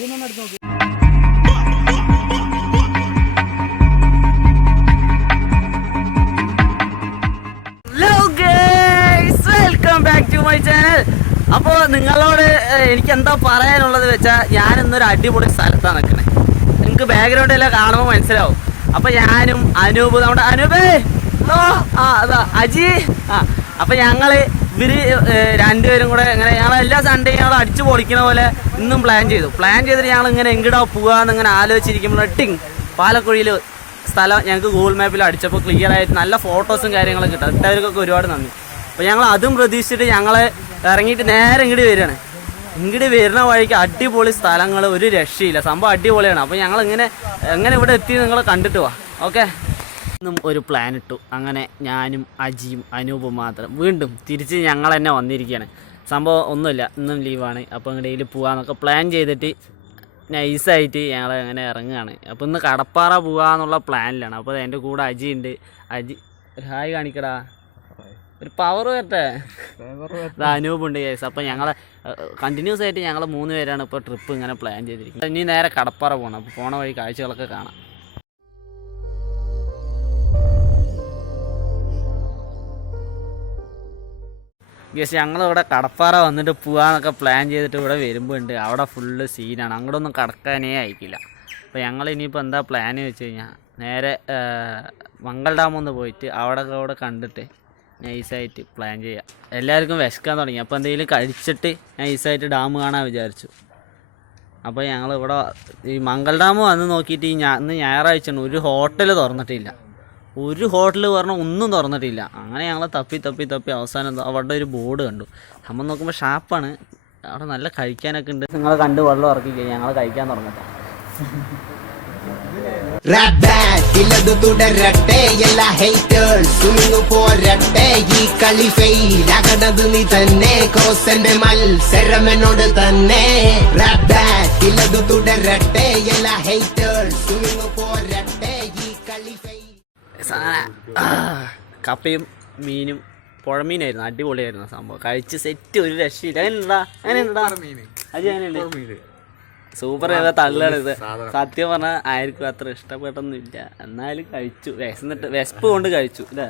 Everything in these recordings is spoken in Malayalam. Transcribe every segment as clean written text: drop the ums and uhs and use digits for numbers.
അപ്പോൾ നിങ്ങളോട് എനിക്ക് എന്താ പറയാനുള്ളത് വെച്ചാൽ ഞാൻ ഇന്നൊരു അടിപൊളി സ്ഥലത്താണ് നിൽക്കണേ. നിങ്ങൾക്ക് ബാക്ക്ഗ്രൗണ്ട് എല്ലാം കാണുമ്പോൾ മനസ്സിലാവും. അപ്പോൾ ഞാനും അനൂപ്, നമ്മുടെ അനൂപേ അതാ അജി അപ്പോൾ ഇവർ രണ്ടുപേരും കൂടെ ഇങ്ങനെ ഞങ്ങൾ എല്ലാ സൺഡേ ഞങ്ങൾ അടിച്ചു പൊളിക്കണ പോലെ ഇന്നും പ്ലാൻ ചെയ്തിട്ട് ഞങ്ങൾ ഇങ്ങനെ എങ്കിടാ പോകാമെന്ന് ഇങ്ങനെ ആലോചിച്ചിരിക്കുമ്പോൾ പാലക്കുഴിയിൽ സ്ഥലം ഞങ്ങൾക്ക് ഗൂഗിൾ മാപ്പിൽ അടിച്ചപ്പോൾ ക്ലിയർ ആയിട്ട് നല്ല ഫോട്ടോസും കാര്യങ്ങളൊക്കെ കിട്ടും. ഇട്ടവർക്കൊക്കെ ഒരുപാട് നന്ദി. അപ്പോൾ ഞങ്ങൾ അതും പ്രതീക്ഷിച്ചിട്ട് ഞങ്ങൾ ഇറങ്ങിയിട്ട് നേരെ ഇങ്ങോട്ട് വരികയാണ്. ഇങ്ങോട്ട് വരുന്ന വഴിക്ക് അടിപൊളി സ്ഥലങ്ങൾ, ഒരു രക്ഷയില്ല, സംഭവം അടിപൊളിയാണ്. അപ്പോൾ ഞങ്ങൾ എങ്ങനെ ഇവിടെ എത്തി നിങ്ങൾ കണ്ടിട്ട് പോവാം. ഓക്കെ, ഇന്നും ഒരു പ്ലാൻ ഇട്ടു. അങ്ങനെ ഞാനും അജിയും അനൂപും മാത്രം വീണ്ടും തിരിച്ച് ഞങ്ങൾ തന്നെ വന്നിരിക്കുകയാണ്. സംഭവം ഒന്നുമില്ല, ഇന്നും ലീവാണ്. അപ്പോൾ ഇങ്ങോട്ട് പോകാമെന്നൊക്കെ പ്ലാൻ ചെയ്തിട്ട് നൈസായിട്ട് ഞങ്ങൾ അങ്ങനെ ഇറങ്ങുകയാണ്. അപ്പോൾ ഇന്ന് കടപ്പാറ പോകാമെന്നുള്ള പ്ലാനിലാണ്. അപ്പോൾ എൻ്റെ കൂടെ അജി ഉണ്ട്. അജി ഒരു ഹായ് കാണിക്കടാ, ഒരു പവർ വരട്ടെ. അനൂപുണ്ട് കേസ്. അപ്പോൾ ഞങ്ങൾ കണ്ടിന്യൂസ് ആയിട്ട് ഞങ്ങൾ 3 പേരാണ് ഇപ്പോൾ ട്രിപ്പ് ഇങ്ങനെ പ്ലാൻ ചെയ്തിരിക്കുന്നത്. ഇനി നേരെ കടപ്പാറ പോകണം. അപ്പോൾ പോണ വഴി കാഴ്ചകളൊക്കെ കാണാം. ഗസ് ഞങ്ങളിവിടെ കടപ്പാറ വന്നിട്ട് പോകാമെന്നൊക്കെ പ്ലാൻ ചെയ്തിട്ട് ഇവിടെ വരുമ്പോൾ ഉണ്ട് അവിടെ ഫുള്ള് സീനാണ്. അങ്ങോട്ടൊന്നും കടക്കാനേ അയക്കില്ല. അപ്പോൾ ഞങ്ങൾ ഇനിയിപ്പോൾ എന്താ പ്ലാൻ വെച്ച് കഴിഞ്ഞാൽ നേരെ മംഗൾ ഡാമൊന്ന് പോയിട്ട് അവിടെ കണ്ടിട്ട് നൈസായിട്ട് പ്ലാൻ ചെയ്യാം. എല്ലാവർക്കും വിശക്കാൻ തുടങ്ങി. അപ്പോൾ എന്തെങ്കിലും കഴിച്ചിട്ട് നൈസായിട്ട് ഡാം കാണാൻ വിചാരിച്ചു. അപ്പോൾ ഞങ്ങളിവിടെ ഈ മംഗൾ ഡാം വന്ന് നോക്കിയിട്ട് ഇന്ന് ഞായറാഴ്ചയാണ്, ഒരു ഹോട്ടൽ തുറന്നിട്ടില്ല. ഒരു ഹോട്ടൽ പറഞ്ഞാൽ ഒന്നും തുറന്നിട്ടില്ല. അങ്ങനെ ഞങ്ങൾ തപ്പി അവസാനം അവിടെ ഒരു ബോർഡ് കണ്ടു. നമ്മൾ നോക്കുമ്പോൾ ഷാപ്പാണ്. അവിടെ നല്ല കഴിക്കാനൊക്കെ ഉണ്ട്. നിങ്ങൾ കണ്ട് വെള്ളം ഇറക്കി കഴിഞ്ഞാൽ ഞങ്ങൾ കഴിക്കാൻ തുടങ്ങട്ടെ. ഇല്ലതു തുടരട്ടെ, എല്ലാ ഹേറ്റേഴ്സും പോരട്ടെ. ഈ കളി ഫെയിലാകണത് നീ തന്നെ, ക്രോസന്റെ മത്സരമെന്നോട് തന്നെ. ഇല്ലതു തുടരട്ടെ, എല്ലാ ഹേറ്റേഴ്സും പോരട്ടെ. ഈ കളി കപ്പയും മീനും പുഴമീനായിരുന്നു. അടിപൊളിയായിരുന്നു സംഭവം. കഴിച്ച് സെറ്റ്, ഒരു രക്ഷയില്ല. അങ്ങനെയുണ്ടാ അജി? അങ്ങനെയുണ്ട്. സൂപ്പർ ഏതാ തള്ളാണിത്. സത്യം പറഞ്ഞാൽ ആർക്കും അത്ര ഇഷ്ടപ്പെട്ടൊന്നുമില്ല, എന്നാലും കഴിച്ചു. വിശപ്പ് കൊണ്ട് കഴിച്ചു അല്ലേ.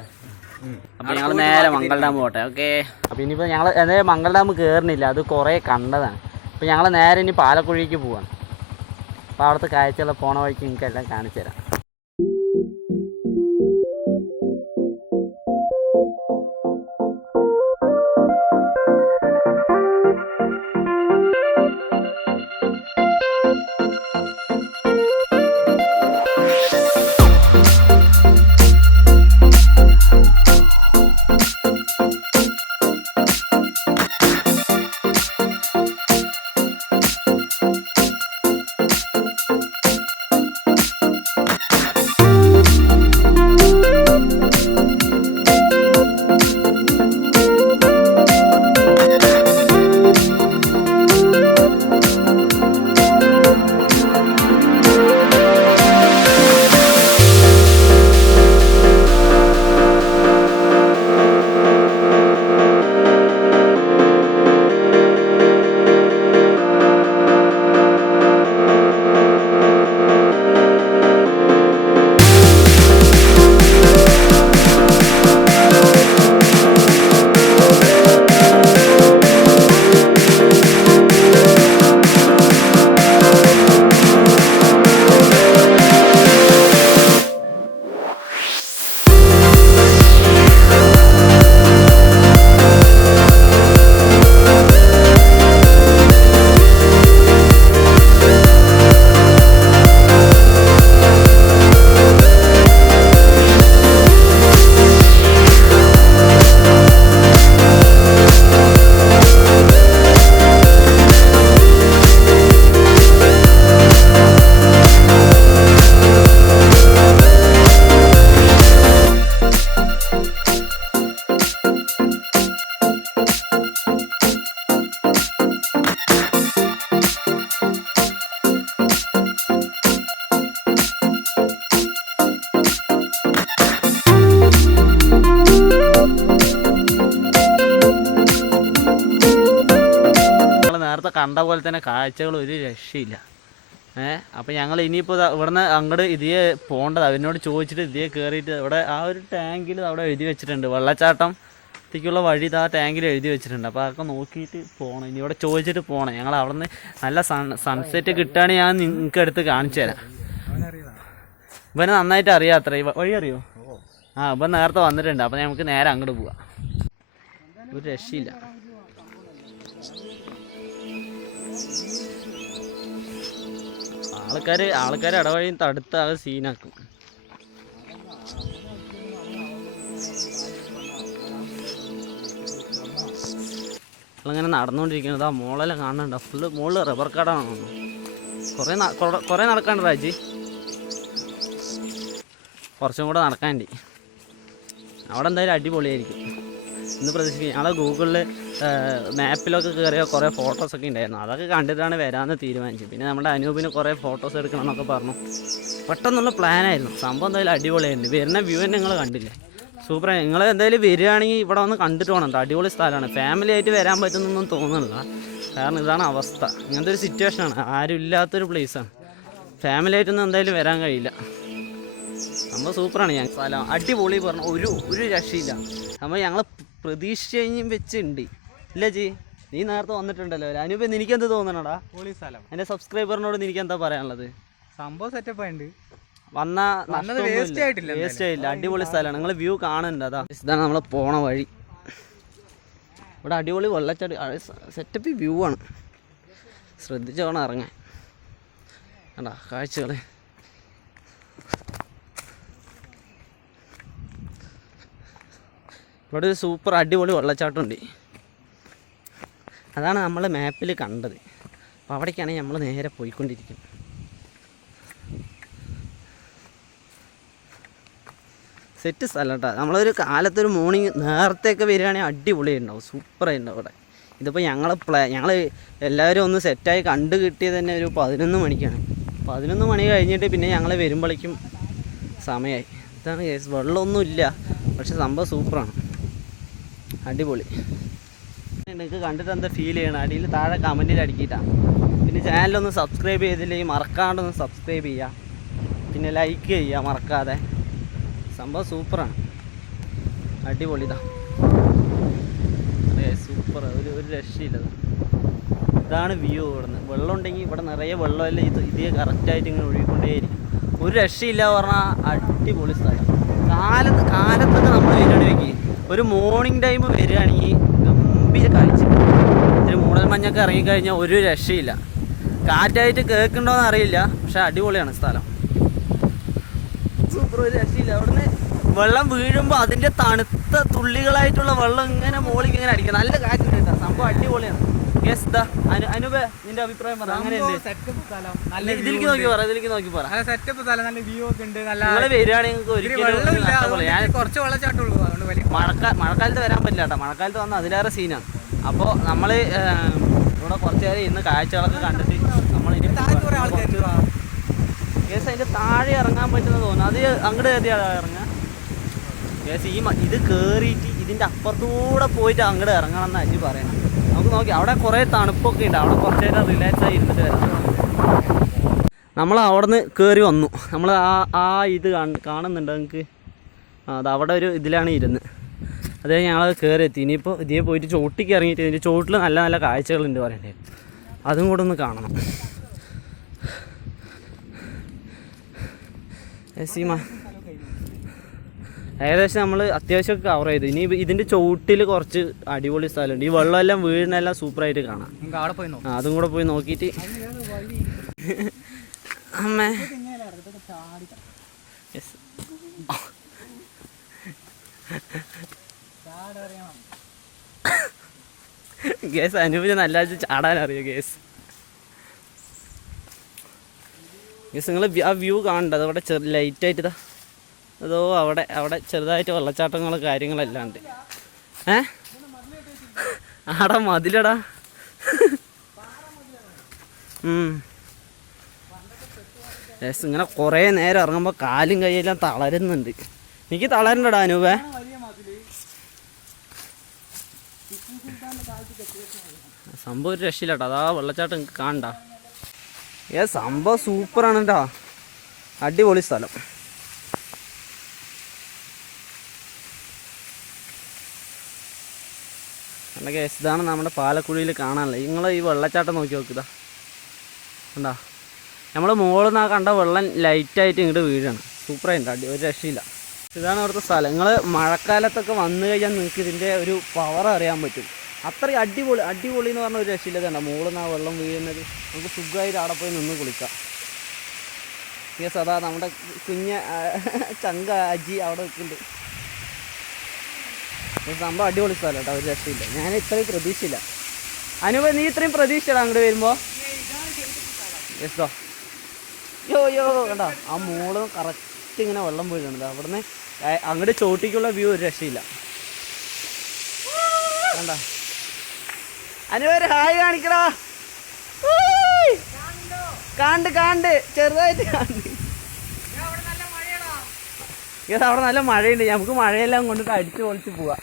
അപ്പോൾ ഞങ്ങൾ നേരെ മംഗൾ ഡാം പോട്ടെ. ഓക്കെ, അപ്പോൾ ഇനിയിപ്പോൾ ഞങ്ങൾ എന്തായാലും മംഗൾ ഡാം കയറുന്നില്ല, അത് കുറേ കണ്ടതാണ്. അപ്പോൾ ഞങ്ങൾ നേരെ ഇനി പാലക്കുഴിക്ക് പോവാണ്. അപ്പോൾ അവിടുത്തെ കാഴ്ചകൾ പോണ വഴിക്ക് നിങ്ങൾക്ക് എല്ലാം കാണിച്ചു തരാം. നേരത്തെ കണ്ട പോലെ തന്നെ കാഴ്ചകൾ ഒരു രക്ഷയില്ല. അപ്പം ഞങ്ങൾ ഇനിയിപ്പോൾ ഇവിടുന്ന് അങ്ങോട്ട് ഇതേ പോകേണ്ടത് അവനോട് ചോദിച്ചിട്ട് ഇതേ കയറിയിട്ട് ഇവിടെ ആ ഒരു ടാങ്കിൽ അവിടെ എഴുതി വെച്ചിട്ടുണ്ട് വെള്ളച്ചാട്ടത്തേക്കുള്ള വഴി ആ ടാങ്കിൽ എഴുതി വെച്ചിട്ടുണ്ട്. അപ്പോൾ അതൊക്കെ നോക്കിയിട്ട് പോകണം. ഇനി ഇവിടെ ചോദിച്ചിട്ട് പോകണം. ഞങ്ങൾ അവിടെ നിന്ന് നല്ല സൺസെറ്റ് കിട്ടുകയാണെങ്കിൽ ഞാൻ നിങ്ങൾക്ക് എടുത്ത് കാണിച്ചു തരാം. ഇവനെ നന്നായിട്ട് അറിയാം. അത്ര വഴി അറിയോ? ഇവൻ നേരത്തെ വന്നിട്ടുണ്ട്. അപ്പോൾ നമുക്ക് നേരെ അങ്ങോട്ട് പോവാം. ഒരു രക്ഷയില്ല. ആൾക്കാർ ഇടവഴിയും തടുത്ത് അത് സീനാക്കും. നമ്മളിങ്ങനെ നടന്നുകൊണ്ടിരിക്കുന്നത് ആ മോളെല്ലാം കാണുന്നുണ്ടോ? ഫുള്ള് മോള് റബ്ബർ കാടാണോ? കുറേ നടക്കാണ്ട് രാജി. കുറച്ചും കൂടെ നടക്കാണ്ടി. അവിടെ എന്തായാലും അടിപൊളിയായിരിക്കും. ഇന്ന് പ്രതീക്ഷിക്കും. ഞങ്ങൾ ഗൂഗിളിൽ മാപ്പിലൊക്കെ കയറിയ കുറേ ഫോട്ടോസൊക്കെ ഉണ്ടായിരുന്നു. അതൊക്കെ കണ്ടിട്ടാണ് വരാമെന്ന് തീരുമാനിച്ചത്. പിന്നെ നമ്മുടെ അനൂപിന് കുറേ ഫോട്ടോസ് എടുക്കണം എന്നൊക്കെ പറഞ്ഞു. പെട്ടെന്നുള്ള പ്ലാനായിരുന്നു. സംഭവം എന്തായാലും അടിപൊളിയായിരുന്നു. വരുന്ന വ്യൂ തന്നെ നിങ്ങൾ കണ്ടില്ലേ? സൂപ്പറായി. നിങ്ങൾ എന്തായാലും വരികയാണെങ്കിൽ ഇവിടെ വന്ന് കണ്ടിട്ട് പോകണം. അടിപൊളി സ്ഥലമാണ്. ഫാമിലി ആയിട്ട് വരാൻ പറ്റുന്നൊന്നും തോന്നുന്നില്ല. കാരണം ഇതാണ് അവസ്ഥ. ഇങ്ങനത്തെ ഒരു സിറ്റുവേഷനാണ്. ആരും ഇല്ലാത്തൊരു പ്ലേസാണ്. ഫാമിലി ആയിട്ടൊന്നും എന്തായാലും വരാൻ കഴിയില്ല. നമ്മൾ സൂപ്പറാണ്. ഞങ്ങൾ സ്ഥലം അടിപൊളി പറഞ്ഞ ഒരു രക്ഷയില്ല. നമ്മൾ ഞങ്ങൾ പ്രതീക്ഷ വെച്ചുണ്ട്. ഇല്ല ജി, നീ നേരത്തെ വന്നിട്ടുണ്ടല്ലോ. അനൂപ് എനിക്കെന്ത് തോന്നണടാ? പൊളി സ്ഥലം. എൻ്റെ സബ്സ്ക്രൈബറിനോട് എനിക്ക് എന്താ പറയാനുള്ളത്? സംഭവം സെറ്റപ്പ് ആയിട്ട് വേസ്റ്റ് ആയില്ല. അടിപൊളി സ്ഥലമാണ്. നിങ്ങൾ വ്യൂ കാണുന്നുണ്ട്. അതാ ഇതാണ് നമ്മൾ പോണ വഴി. ഇവിടെ അടിപൊളി വെള്ളച്ചാടി സെറ്റപ്പ് വ്യൂ ആണ്. ശ്രദ്ധിച്ച് വേണം ഇറങ്ങാൻ. കണ്ടാ കാഴ്ചകൾ. ഇവിടെ ഒരു സൂപ്പർ അടിപൊളി വെള്ളച്ചാട്ടമുണ്ട്. അതാണ് നമ്മൾ മാപ്പിൽ കണ്ടത്. അപ്പോൾ അവിടേക്കാണ് നമ്മൾ നേരെ പോയിക്കൊണ്ടിരിക്കുന്നത്. സെറ്റ് സ്ഥലം കേട്ടോ. നമ്മളൊരു കാലത്തൊരു മോർണിംഗ് നേരത്തെയൊക്കെ വരികയാണെങ്കിൽ അടിപൊളിയുണ്ടാവും. സൂപ്പറായിട്ടുണ്ടാവും ഇവിടെ. ഇതിപ്പോൾ ഞങ്ങൾ എല്ലാവരും ഒന്ന് സെറ്റായി കണ്ടു കിട്ടിയത് തന്നെ ഒരു 11 മണിക്കാണ്. 11 മണി കഴിഞ്ഞിട്ട് പിന്നെ ഞങ്ങൾ വരുമ്പോഴേക്കും സമയമായി. ഇതാണ് കേസ്. വെള്ളമൊന്നുമില്ല, പക്ഷെ സംഭവം സൂപ്പറാണ്. അടിപൊളി. നിങ്ങൾക്ക് കണ്ടിട്ട് എന്താ ഫീൽ ചെയ്യണം? അടിയിൽ താഴെ കമൻറ്റിൽ അടിക്കിട്ടാണ്. പിന്നെ ചാനലൊന്ന് സബ്സ്ക്രൈബ് ചെയ്തില്ലെങ്കിൽ മറക്കാണ്ടൊന്ന് സബ്സ്ക്രൈബ് ചെയ്യുക. പിന്നെ ലൈക്ക് ചെയ്യുക മറക്കാതെ. സംഭവം സൂപ്പറാണ്. അടിപൊളി. സൂപ്പർ. ഒരു രക്ഷയില്ലത്. ഇതാണ് വ്യൂ. ഇവിടുന്ന് വെള്ളം ഉണ്ടെങ്കിൽ ഇവിടെ നിറയെ വെള്ളമല്ല. ഇതേ കറക്റ്റായിട്ട് ഇങ്ങനെ ഒഴുകിക്കൊണ്ടേയിരിക്കും. ഒരു രക്ഷയില്ല പറഞ്ഞാൽ അടിപൊളി സ്ഥലം. കാലത്തൊക്കെ നമ്മൾ വരികയാണ് വയ്ക്കി. ഒരു മോർണിംഗ് ടൈം വരികയാണെങ്കിൽ ഗംഭീര കാഴ്ച. ഒരു മൂടൽ മഞ്ഞൊക്കെ ഇറങ്ങിക്കഴിഞ്ഞാൽ ഒരു രക്ഷയില്ല. കാറ്റായിട്ട് കേൾക്കുന്നുണ്ടോയെന്ന് അറിയില്ല, പക്ഷെ അടിപൊളിയാണ് സ്ഥലം. സൂപ്പർ. ഒരു രക്ഷയില്ല. അവിടുന്ന് വെള്ളം വീഴുമ്പോൾ അതിൻ്റെ തണുത്ത തുള്ളികളായിട്ടുള്ള വെള്ളം ഇങ്ങനെ മോളിക്ക് ഇങ്ങനെ അടിക്കുക. നല്ല കാറ്റുണ്ട് കേട്ടോ. സംഭവം അടിപൊളിയാണ്. അനൂപേ, നിന്റെ അഭിപ്രായം പറ. അങ്ങനെയുണ്ട്. ഇതിലേക്ക് നോക്കി പറ. നിങ്ങൾ വരികയാണെങ്കിൽ ഒരിക്കലും കുറച്ച് വെള്ളച്ചാട്ടമുള്ളൂ. മഴക്കാലത്ത് വരാൻ പറ്റില്ല കേട്ടോ. മഴക്കാലത്ത് വന്നാൽ അതിലേറെ സീനാണ്. അപ്പോൾ നമ്മൾ ഇവിടെ കുറച്ച് നേരം ഇന്ന് കാഴ്ചകളൊക്കെ കണ്ടിട്ട് നമ്മൾ കേസ് അതിൻ്റെ താഴെ ഇറങ്ങാൻ പറ്റുന്ന തോന്നുന്നു. അത് അങ്ങോട്ട് കയറിയാണ് ഇറങ്ങാം കേസ്. ഇത് കയറിയിട്ട് ഇതിൻ്റെ അപ്പുറത്തൂടെ പോയിട്ട് അങ്ങോട്ട് ഇറങ്ങണം എന്ന് അജി പറയണം. നമുക്ക് നോക്കി അവിടെ കുറേ തണുപ്പൊക്കെ ഉണ്ട്. അവിടെ കുറച്ച് നേരം റിലാക്സ് ആയി ഇരുന്നിട്ട് വരാം. നമ്മൾ അവിടെ നിന്ന് കയറി വന്നു. നമ്മൾ ആ ഇത് കാണുന്നുണ്ട് നിങ്ങൾക്ക്? അത് അവിടെ ഒരു ഇതിലാണ് ഇരുന്ന്. അതേ ഞങ്ങൾ കയറി എത്തി. ഇനിയിപ്പോൾ ഇതേ പോയിട്ട് ചോട്ടിക്ക് ഇറങ്ങിയിട്ട് ഇതിൻ്റെ ചോട്ടിൽ നല്ല നല്ല കാഴ്ചകളുണ്ട് പറയണ്ടേ. അതും കൂടെ ഒന്ന് കാണണം. സീമ ഏകദേശം നമ്മൾ അത്യാവശ്യമൊക്കെ കവർ ചെയ്തു. ഇനി ഇതിൻ്റെ ചോട്ടിൽ കുറച്ച് അടിപൊളി സ്ഥലമുണ്ട്. ഈ വെള്ളമെല്ലാം വീടിനെല്ലാം സൂപ്പറായിട്ട് കാണാം. അതും കൂടെ പോയി നോക്കിയിട്ട് അമ്മേ ഗേസ് അനൂപിന് നല്ല ചാടാനറിയോ ഗേസ്? ഗേസ് നിങ്ങൾ ആ വ്യൂ കാണണ്ട. അതവിടെ ലൈറ്റായിട്ട് ഇതാ അതോ അവിടെ ചെറുതായിട്ട് വെള്ളച്ചാട്ടങ്ങൾ കാര്യങ്ങളെല്ലാം ഉണ്ട്. ആടാ മതിലടാ. ഗേസ് ഇങ്ങനെ കുറേ നേരം ഇറങ്ങുമ്പോൾ കാലും കൈയെല്ലാം തളരുന്നുണ്ട്. എനിക്ക് തളരണ്ടടാ അനൂപേ. സംഭവം ഒരു രക്ഷയില്ല കേട്ടോ. അതാ വെള്ളച്ചാട്ടം നിങ്ങൾക്ക് കാണണ്ട. സംഭവം സൂപ്പറാണ് കേട്ടോ, അടിപൊളി സ്ഥലം. അല്ല കേസ്, ഇതാണ് നമ്മുടെ പാലക്കുഴിയിൽ കാണാനുള്ളത്. നിങ്ങൾ ഈ വെള്ളച്ചാട്ടം നോക്കി നോക്കുക, കണ്ടാ നമ്മൾ മുകളിൽ നിന്ന് കണ്ട വെള്ളം ലൈറ്റായിട്ട് ഇങ്ങോട്ട് വീഴാണ്. സൂപ്പറായിട്ടുണ്ട്, ഒരു രക്ഷയില്ല. ഇതാണ് അവിടുത്തെ സ്ഥലം. നിങ്ങൾ മഴക്കാലത്തൊക്കെ വന്നു കഴിഞ്ഞാൽ നിങ്ങൾക്ക് ഇതിൻ്റെ ഒരു പവർ അറിയാൻ പറ്റും. അത്രയും അടിപൊളി എന്ന് പറഞ്ഞ ഒരു രക്ഷയില്ല. കണ്ട മുകളിൽ നിന്ന് ആ വെള്ളം വീഴുന്നത് നമുക്ക് സുഖമായിട്ട് അവിടെ പോയി നിന്ന് കുളിക്കാം. യെസ്, അതാ നമ്മുടെ ചങ്ക അജി അവിടെ നിൽക്കുന്നുണ്ട്. സംഭവം അടിപൊളി സ്ഥലം കേട്ടോ, ഒരു രക്ഷയില്ല. ഞാൻ ഇത്രയും പ്രതീക്ഷയില്ല. അനുപ, നീ ഇത്രയും പ്രതീക്ഷയില്ല അങ്ങോട്ട് വരുമ്പോൾ? യെസ്തോ യോ കേട്ടോ, ആ മോള് കറക്റ്റ് ഇങ്ങനെ വെള്ളം വീഴണത്. അവിടുന്ന് അങ്ങോട്ട് ചോട്ടിക്കുള്ള വ്യൂ ഒരു രക്ഷയില്ല. കണ്ട അനുവര് ഹായ് കാണിക്കടാ. കാണ്ട് ചെറുതായിട്ട് കാണ്ട്. ഇത് അവിടെ നല്ല മഴയുണ്ട്, നമുക്ക് മഴയെല്ലാം കൊണ്ടിട്ട് അടിച്ചു പൊളിച്ച് പോവാ.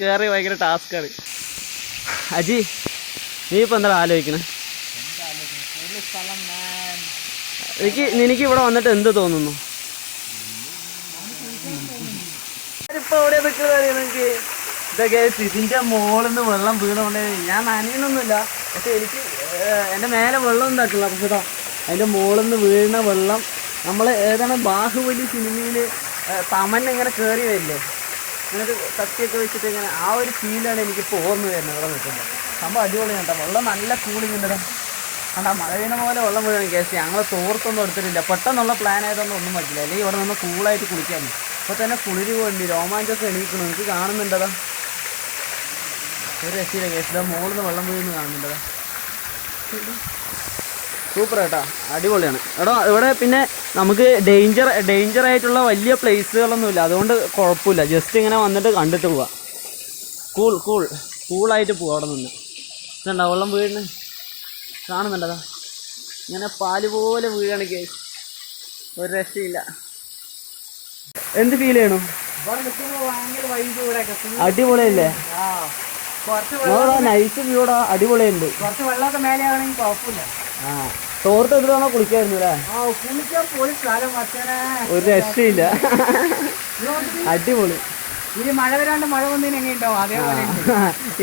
കയറി ഭയങ്കര ടാസ്ക്കാണ്. അജി, നീ ഇപ്പൊ എന്താ ആലോചിക്കണേ? നിനക്ക് ഇവിടെ വന്നിട്ട് എന്ത് തോന്നുന്നു? ഇപ്പൊ എവിടെ നിൽക്കുന്നത് നിനക്ക്? ഇതൊക്കെ ഇതിന്റെ മുകളിൽ നിന്ന് വെള്ളം വീണുകൊണ്ടേ ഞാൻ നനയണമൊന്നുമില്ല, പക്ഷെ എനിക്ക് എൻ്റെ മേലെ വെള്ളം തട്ടില്ല. പക്ഷെ ഇതാ അതിൻ്റെ മുകളിൽ നിന്ന് വീഴുന്ന വെള്ളം നമ്മൾ ഏതാണ് ബാഹുബലി സിനിമയിൽ തമന്ന ഇങ്ങനെ കയറി വരില്ലേ, ഇങ്ങനെ കത്തിയൊക്കെ വെച്ചിട്ട് ഇങ്ങനെ ആ ഒരു ഫീലാണ് എനിക്കിപ്പോൾ ഓർമ്മ വരുന്നത് ഇവിടെ നിൽക്കുമ്പോൾ. സംഭവം അടിപൊളിയാണ് കേട്ടോ. വെള്ളം നല്ല കൂളിംഗ് ഉണ്ട് കണ്ടാ, മഴ വീണ പോലെ വെള്ളം വീഴണം. കേസ് ഞങ്ങൾ തോർത്തൊന്നും എടുത്തിട്ടില്ല, പെട്ടെന്നുള്ള പ്ലാൻ ആയതൊന്നും ഒന്നും പറ്റില്ല. അല്ലെങ്കിൽ ഇവിടെ നിന്ന് കൂളായിട്ട് കുളിക്കാൻ. അപ്പോൾ തന്നെ കുളിര് പോയി രോമാഞ്ചൊക്കെ എണീക്കണം. എനിക്ക് കാണുന്നുണ്ടതാ ഒരു രക്ഷയില്ല കേസില്ല, മുകളിൽ നിന്ന് വെള്ളം വീഴുന്നു കാണുന്നുണ്ടതാ. സൂപ്പർ കേട്ടോ, അടിപൊളിയാണ്. എടോ ഇവിടെ പിന്നെ നമുക്ക് ഡേഞ്ചർ ആയിട്ടുള്ള വലിയ പ്ലേസുകളൊന്നുമില്ല, അതുകൊണ്ട് കുഴപ്പമില്ല. ജസ്റ്റ് ഇങ്ങനെ വന്നിട്ട് കണ്ടിട്ട് പോവാം. കൂളായിട്ട് പോവാം. അവിടെ നിന്ന് ഇതുണ്ടോ വെള്ളം വീഴുന്നു കാണുന്നുണ്ടതാ, ഇങ്ങനെ പാല് പോലെ വീഴാണ് കേസ്, ഒരു രക്ഷയില്ല. എന്ത് ഫീൽ ചെയ്യണു? അടിപൊളിയല്ലേ? നൈസ് വ്യൂടാ, അടിപൊളിയുണ്ട്. കുറച്ച് വെള്ളമൊക്കെ മേലെ ആണെങ്കിൽ കുഴപ്പമില്ല. ആ, തോർത്ത് എടുത്താണോ കുളിക്കായിരുന്നു അല്ലേ? കുളിക്കാൻ പോയി സ്ഥലം ഒരു രക്ഷയില്ല, അടിപൊളി. ഈ മഴ വരാണ്ട് മഴ വന്നതിന് എങ്ങനെയുണ്ടാവും അതേപോലെ.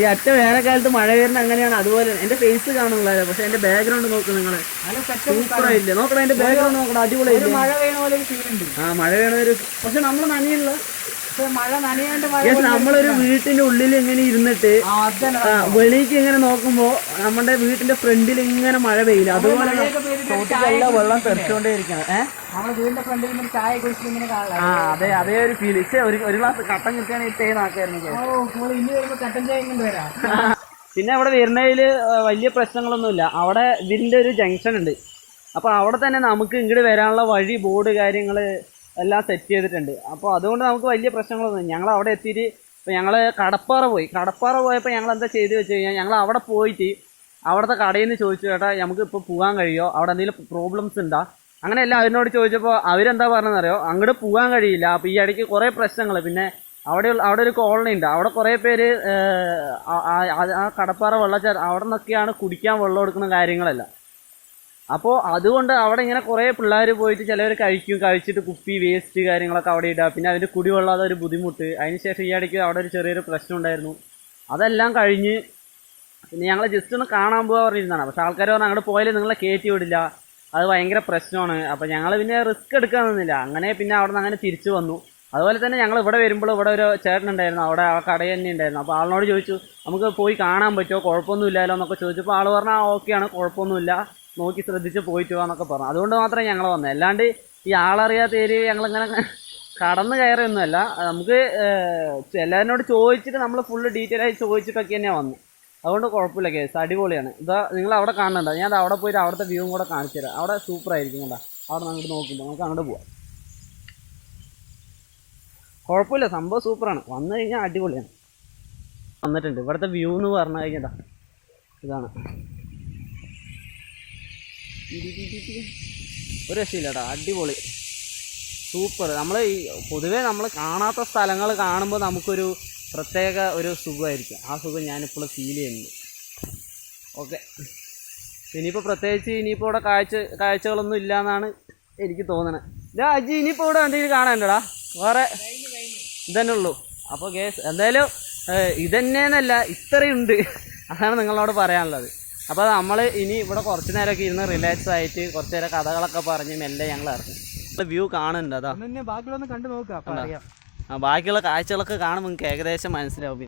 ഈ അറ്റ വേനൽക്കാലത്ത് മഴ വരുന്ന അങ്ങനെയാണ്. അതുപോലെ എന്റെ ഫേസ് കാണുന്നില്ല, പക്ഷെ എന്റെ ബാക്ക്ഗ്രൗണ്ട് നോക്ക് നിങ്ങള്, സൂപ്പറായില്ലേ? നോക്കണം എന്റെ ബാക്ക്ഗ്രൗണ്ട് നോക്കണം, അടിപൊളിയായില്ലേ? മഴ വീണ പോലെ ഒരു ഫീൽ ഉണ്ട്. ആ, മഴ വീണ ഒരു, പക്ഷെ നമ്മൾ നനയില്ല. മഴ നനയാണ്ട് നമ്മളൊരു വീട്ടിന്റെ ഉള്ളിൽ ഇങ്ങനെ ഇരുന്നിട്ട് വെളിക്ക് ഇങ്ങനെ നോക്കുമ്പോ നമ്മുടെ വീട്ടിന്റെ ഫ്രണ്ടിൽ ഇങ്ങനെ മഴ പെയ്യില്ല, അതുപോലെ തോട്ടിലെല്ലാം വെള്ളം തെറിച്ചുകൊണ്ടേ ഇരിക്കണം. നമ്മുടെ വീടിന്റെ ഫ്രണ്ടിൽ നിന്ന് ചായ കുടിച്ചിട്ട് ഇങ്ങനെ ആ, അതേ ഒരു ഫീൽ. ഒരു ഗ്ലാസ് കട്ടൻ കിട്ടുകയാണെങ്കിൽ ഇട്ടേ നാക്കായിരുന്നു. ഇനി വരുമ്പോ കട്ടൻ ചായ കൊണ്ട് വരാം. പിന്നെ അവിടെ വരുന്നതിൽ വലിയ പ്രശ്നങ്ങളൊന്നുമില്ല. അവിടെ ഇതിന്റെ ഒരു ജംഗ്ഷൻ ഉണ്ട്, അപ്പൊ അവിടെ തന്നെ നമുക്ക് ഇങ്ങോട്ട് വരാനുള്ള വഴി, ബോർഡ് കാര്യങ്ങൾ എല്ലാം സെറ്റ് ചെയ്തിട്ടുണ്ട്. അപ്പോൾ അതുകൊണ്ട് നമുക്ക് വലിയ പ്രശ്നങ്ങളൊന്നും. ഞങ്ങൾ അവിടെ എത്തിയിട്ട് ഇപ്പോൾ ഞങ്ങൾ കടപ്പാറ പോയപ്പോൾ ഞങ്ങൾ എന്താ ചെയ്ത് വെച്ച് കഴിഞ്ഞാൽ, ഞങ്ങൾ അവിടെ പോയിട്ട് അവിടുത്തെ കടയിൽ നിന്ന് ചോദിച്ചു, ചേട്ടാ നമുക്ക് ഇപ്പോൾ പോകാൻ കഴിയുമോ, അവിടെ എന്തെങ്കിലും പ്രോബ്ലംസ് ഉണ്ടോ, അങ്ങനെയല്ല അവരോട് ചോദിച്ചപ്പോൾ അവരെന്താ പറഞ്ഞതെന്നറിയോ, അങ്ങോട്ട് പോകാൻ കഴിയില്ല. അപ്പോൾ ഈ ഇടയ്ക്ക് കുറേ പ്രശ്നങ്ങൾ, പിന്നെ അവിടെ ഒരു കോളനി ഉണ്ട്, അവിടെ കുറേ പേര് ആ കടപ്പാറ വെള്ളച്ചാട്ടം അവിടെ നിന്നൊക്കെയാണ് കുടിക്കാൻ വെള്ളം എടുക്കുന്ന കാര്യങ്ങളെല്ലാം. അപ്പോൾ അതുകൊണ്ട് അവിടെ ഇങ്ങനെ കുറേ പിള്ളേർ പോയിട്ട് ചിലവർ കഴിച്ചിട്ട് കുപ്പി വേസ്റ്റ് കാര്യങ്ങളൊക്കെ അവിടെ ഇടുക, പിന്നെ അതിൻ്റെ കുടിവെള്ളം അതൊരു ബുദ്ധിമുട്ട്. അതിനുശേഷം ഈ ഇടയ്ക്ക് അവിടെ ഒരു ചെറിയൊരു പ്രശ്നം ഉണ്ടായിരുന്നു. അതെല്ലാം കഴിഞ്ഞ് പിന്നെ ഞങ്ങൾ ജസ്റ്റ് ഒന്ന് കാണാൻ പോകാൻ പറഞ്ഞിരുന്നതാണ്. പക്ഷേ ആൾക്കാർ പറഞ്ഞാൽ അങ്ങോട്ട് പോയാലും നിങ്ങളെ കയറ്റി വിടില്ല, അത് ഭയങ്കര പ്രശ്നമാണ്. അപ്പോൾ ഞങ്ങൾ പിന്നെ റിസ്ക് എടുക്കാൻ നിന്നില്ല, അങ്ങനെ പിന്നെ അവിടെ നിന്ന് അങ്ങനെ തിരിച്ചു വന്നു. അതുപോലെ തന്നെ ഞങ്ങൾ ഇവിടെ വരുമ്പോൾ ഇവിടെ ഒരു ചേട്ടനുണ്ടായിരുന്നു, അവിടെ ആ കടയിൽ തന്നെ ഉണ്ടായിരുന്നു. അപ്പോൾ ആളിനോട് ചോദിച്ചു നമുക്ക് പോയി കാണാൻ പറ്റുമോ, കുഴപ്പമൊന്നുമില്ലല്ലോ എന്നൊക്കെ ചോദിച്ചപ്പോൾ ആൾ പറഞ്ഞാൽ ഓക്കെയാണ്, കുഴപ്പമൊന്നുമില്ല, നോക്കി ശ്രദ്ധിച്ച് പോയിട്ട് പോകാമെന്നൊക്കെ പറഞ്ഞു. അതുകൊണ്ട് മാത്രമേ ഞങ്ങൾ വന്നത്, അല്ലാണ്ട് ഈ ആളറിയാത്ത ഏരിയ ഞങ്ങളിങ്ങനെ കടന്ന് കയറിയൊന്നുമല്ല. നമുക്ക് എല്ലാവരോട് ചോദിച്ചിട്ട് നമ്മൾ ഫുള്ള് ഡീറ്റെയിൽ ആയി ചോദിച്ചിട്ടൊക്കെ തന്നെയാണ് വന്നത്. അതുകൊണ്ട് കുഴപ്പമില്ല, കേസ് അടിപൊളിയാണ്. ഇതാ നിങ്ങൾ അവിടെ കാണുന്നുണ്ടോ, ഞാൻ അവിടെ പോയിട്ട് അവിടുത്തെ വ്യൂവും കൂടെ കാണിച്ചു തരാം. അവിടെ സൂപ്പറായിരിക്കും കേട്ടോ, അവിടെ അങ്ങോട്ട് നോക്കുമ്പോൾ നമുക്ക് അങ്ങോട്ട് പോവാം. കുഴപ്പമില്ല, സംഭവം സൂപ്പറാണ്, വന്നു കഴിഞ്ഞാൽ അടിപൊളിയാണ്. വന്നിട്ടുണ്ട് ഇവിടുത്തെ വ്യൂ എന്ന് പറഞ്ഞു കഴിഞ്ഞാൽ ഇതാണ്, ഒരു രക്ഷയില്ല കേട്ടോ, അടിപൊളി സൂപ്പർ. നമ്മൾ ഈ പൊതുവേ നമ്മൾ കാണാത്ത സ്ഥലങ്ങൾ കാണുമ്പോൾ നമുക്കൊരു പ്രത്യേക ഒരു സുഖമായിരിക്കും. ആ സുഖം ഞാനിപ്പോൾ ഫീൽ ചെയ്യുന്നുണ്ട്. ഓക്കെ, ഇനിയിപ്പോൾ പ്രത്യേകിച്ച് ഇനിയിപ്പോൾ ഇവിടെ കാഴ്ചകളൊന്നും ഇല്ല എന്നാണ് എനിക്ക് തോന്നണത്. അജി ഇനിയിപ്പോൾ ഇവിടെ എന്തെങ്കിലും കാണാനുണ്ടടാ? വേറെ ഇതന്നെ ഉള്ളൂ. അപ്പോൾ ഗേസ് എന്തായാലും ഇതന്നെയെന്നല്ല, ഇത്രയുണ്ട്. അതാണ് നിങ്ങളോട് പറയാനുള്ളത്. അപ്പോൾ നമ്മൾ ഇനി ഇവിടെ കുറച്ച് നേരമൊക്കെ ഇരുന്ന് റിലാക്സ് ആയിട്ട് കുറച്ച് നേരം കഥകളൊക്കെ പറഞ്ഞ് മെല്ലെ ഞങ്ങൾ ഇറങ്ങും. വ്യൂ കാണുന്നുണ്ട്. അതാ ബാക്കിലൊന്ന് കണ്ടു നോക്കാം. ബാക്കിയുള്ള കാഴ്ചകളൊക്കെ കാണുമ്പോൾ നിങ്ങൾക്ക് ഏകദേശം മനസ്സിലാവും.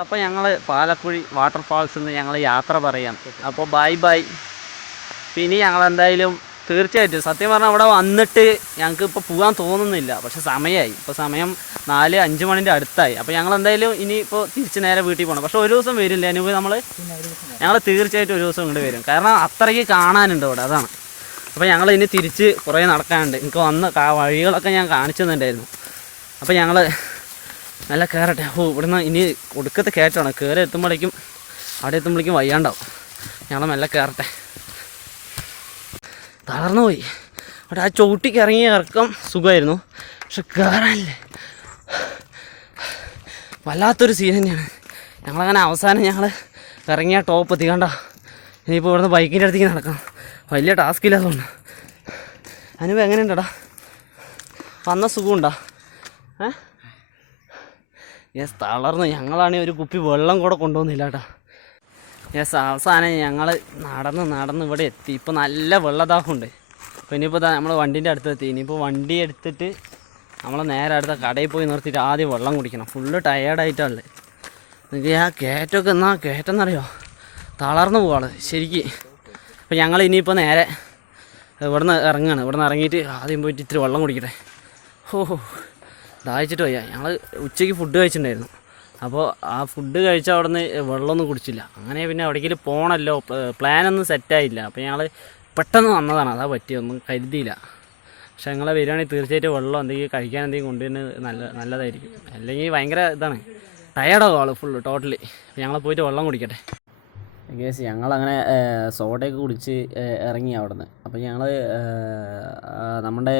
അപ്പോൾ ഞങ്ങൾ പാലക്കുഴി വാട്ടർഫാൾസിൽ നിന്ന് ഞങ്ങൾ യാത്ര പറയാം. അപ്പോൾ ബൈ ബൈ. പിന്നെ ഞങ്ങൾ എന്തായാലും തീർച്ചയായിട്ടും സത്യം പറഞ്ഞാൽ അവിടെ വന്നിട്ട് ഞങ്ങൾക്ക് ഇപ്പോൾ പോകാൻ തോന്നുന്നില്ല. പക്ഷേ സമയമായി, ഇപ്പോൾ സമയം 4-5 മണിൻ്റെ അടുത്തായി. അപ്പോൾ ഞങ്ങൾ എന്തായാലും ഇനിയിപ്പോൾ തിരിച്ച് നേരെ വീട്ടിൽ പോകണം. പക്ഷേ ഒരു ദിവസം വരില്ല അനുഭവം, ഞങ്ങൾ തീർച്ചയായിട്ടും ഒരു ദിവസം ഇങ്ങോട്ട് വരും. കാരണം അത്രയ്ക്ക് കാണാനുണ്ട് ഇവിടെ, അതാണ്. അപ്പോൾ ഞങ്ങൾ ഇനി തിരിച്ച് കുറേ നടക്കാനുണ്ട്. എനിക്ക് വന്ന വഴികളൊക്കെ ഞാൻ കാണിച്ചു തന്നിട്ടുണ്ടായിരുന്നു. അപ്പോൾ ഞങ്ങൾ നല്ല കയറട്ടെ. ഇവിടുന്ന് ഇനി ഒടുക്കത്തെ കയറ്റമാണ്. കയറി എത്തുമ്പോഴേക്കും അവിടെ എത്തുമ്പോഴേക്കും വയ്യാണ്ടാവും. ഞങ്ങൾ മെല്ലെ കയറട്ടെ. തളർന്നു പോയി. അവിടെ ആ ചവിട്ടിക്ക് ഇറങ്ങിയ ഇറക്കം സുഖമായിരുന്നു, പക്ഷെ കയറാനല്ലേ വല്ലാത്തൊരു സീൻ തന്നെയാണ്. ഞങ്ങളങ്ങനെ അവസാനം ഞങ്ങൾ ഇറങ്ങിയ ടോപ്പ് എത്തിക്കണ്ട. ഇനിയിപ്പോൾ ഇവിടുന്ന് ബൈക്കിൻ്റെ അടുത്തേക്ക് നടക്കണം. വലിയ ടാസ്ക് ഇല്ലാത്തതുകൊണ്ട്. അനുഭവം എങ്ങനെയുണ്ടടാ? വന്ന സുഖമുണ്ടോ? യെസ്, തളർന്ന്. ഞങ്ങളാണെങ്കിൽ ഒരു കുപ്പി വെള്ളം കൂടെ കൊണ്ടുവന്നില്ല കേട്ടോ. യെസ്, അവസാനം ഞങ്ങൾ നടന്ന് ഇവിടെ എത്തി. ഇപ്പോൾ നല്ല വെള്ളദാഹമുണ്ട്. അപ്പോൾ ഇനിയിപ്പോൾ നമ്മൾ വണ്ടീൻ്റെ അടുത്തെത്തി. ഇനിയിപ്പോൾ വണ്ടി എടുത്തിട്ട് നമ്മൾ നേരെ അടുത്ത കടയിൽ പോയി നിർത്തിയിട്ട് ആദ്യം വെള്ളം കുടിക്കണം. ഫുള്ള് ടയേർഡായിട്ടാണ്. നിങ്ങൾക്ക് ആ കയറ്റമൊക്കെ എന്നാ കയറ്റമെന്നറിയോ, തളർന്നു പോവാള് ശരിക്ക്. അപ്പോൾ ഞങ്ങൾ ഇനിയിപ്പോൾ നേരെ ഇവിടുന്ന് ഇറങ്ങുകയാണ്. ഇവിടുന്ന് ഇറങ്ങിയിട്ട് ആദ്യം പോയിട്ട് ഇത്തിരി വെള്ളം കുടിക്കട്ടെ. ദാഹിച്ചിട്ട് വയ്യ. ഞങ്ങൾ ഉച്ചയ്ക്ക് ഫുഡ് കഴിച്ചിട്ടുണ്ടായിരുന്നു. അപ്പോൾ ആ ഫുഡ് കഴിച്ചാൽ അവിടെ നിന്ന് വെള്ളമൊന്നും കുടിച്ചില്ല. അങ്ങനെ പിന്നെ എവിടേക്കെങ്കിലും പോകണമല്ലോ, പ്ലാനൊന്നും സെറ്റായില്ല. അപ്പോൾ ഞങ്ങൾ പെട്ടെന്ന് വന്നതാണ്, അതാ പറ്റിയൊന്നും കരുതിയില്ല. പക്ഷേ ഞങ്ങളെ വരികയാണെങ്കിൽ തീർച്ചയായിട്ടും വെള്ളം എന്തെങ്കിലും കഴിക്കാൻ എന്തെങ്കിലും കൊണ്ടുവരുന്നത് നല്ലതായിരിക്കും. അല്ലെങ്കിൽ ഭയങ്കര ഇതാണ്, ടയേർഡാകും ആൾ ഫുള്ള് ടോട്ടലി. ഞങ്ങൾ പോയിട്ട് വെള്ളം കുടിക്കട്ടെ. ഗേസ്, ഞങ്ങളങ്ങനെ സോഡയൊക്കെ കുടിച്ച് ഇറങ്ങി അവിടെ നിന്ന്. അപ്പോൾ ഞങ്ങൾ നമ്മുടെ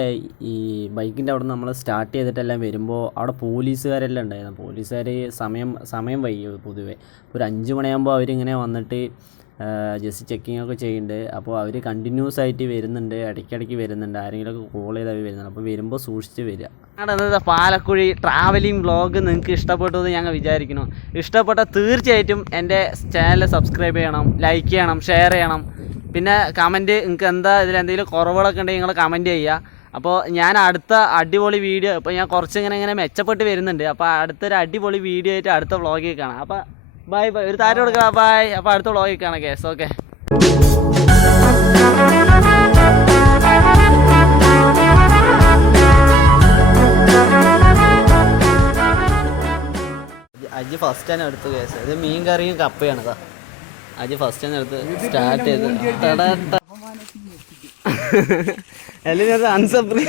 ഈ ബൈക്കിൻ്റെ അവിടെ നിന്ന് നമ്മൾ സ്റ്റാർട്ട് ചെയ്തിട്ടെല്ലാം വരുമ്പോൾ അവിടെ പോലീസുകാരെല്ലാം ഉണ്ടായിരുന്നു. പോലീസുകാർ സമയം വൈകി പൊതുവേ. ഒരു 5 മണിയാകുമ്പോൾ അവരിങ്ങനെ വന്നിട്ട് ജസ്റ്റ് ചെക്കിംഗ് ഒക്കെ ചെയ്യുന്നുണ്ട്. അപ്പോൾ അവർ കണ്ടിന്യൂസ് ആയിട്ട് വരുന്നുണ്ട്, ഇടയ്ക്കിടയ്ക്ക് വരുന്നുണ്ട്, ആരെങ്കിലുമൊക്കെ കോൾ ചെയ്താൽ വരുന്നുണ്ട്. അപ്പോൾ വരുമ്പോൾ സൂക്ഷിച്ച് വരിക. ഞങ്ങളുടെ പാലക്കുഴി ട്രാവലിംഗ് വ്ളോഗ് നിങ്ങൾക്ക് ഇഷ്ടപ്പെട്ടു എന്ന് ഞങ്ങൾ വിചാരിക്കുന്നു. ഇഷ്ടപ്പെട്ട തീർച്ചയായിട്ടും എൻ്റെ ചാനൽ സബ്സ്ക്രൈബ് ചെയ്യണം, ലൈക്ക് ചെയ്യണം, ഷെയർ ചെയ്യണം. പിന്നെ കമൻറ്റ് നിങ്ങൾക്ക് എന്താ ഇതിലെന്തെങ്കിലും കുറവുകളൊക്കെ ഉണ്ടെങ്കിൽ നിങ്ങൾ കമൻറ്റ് ചെയ്യുക. അപ്പോൾ ഞാൻ അടുത്ത അടിപൊളി വീഡിയോ, ഇപ്പോൾ ഞാൻ കുറച്ചിങ്ങനെ മെച്ചപ്പെട്ട് വരുന്നുണ്ട്. അപ്പോൾ അടുത്തൊരു അടിപൊളി വീഡിയോ ആയിട്ട് അടുത്ത വ്ളോഗിൽ കാണാം. അപ്പോൾ ബൈ ബൈ, ഒരു താരം കൊടുക്കാം, ബൈ. അപ്പോൾ അടുത്ത വ്ളോഗിൽ കാണാം കേസ്. ഓക്കെ. അജ് ഫസ്റ്റ് തന്നെ എടുത്തു കേസ്. ഇത് മീൻ കറിയും കപ്പയാണ് കേട്ടോ. അജ് ഫസ്റ്റ് തന്നെ എടുത്ത് സ്റ്റാർട്ട് ചെയ്ത് അല്ലെങ്കിൽ അൺസപ്രീ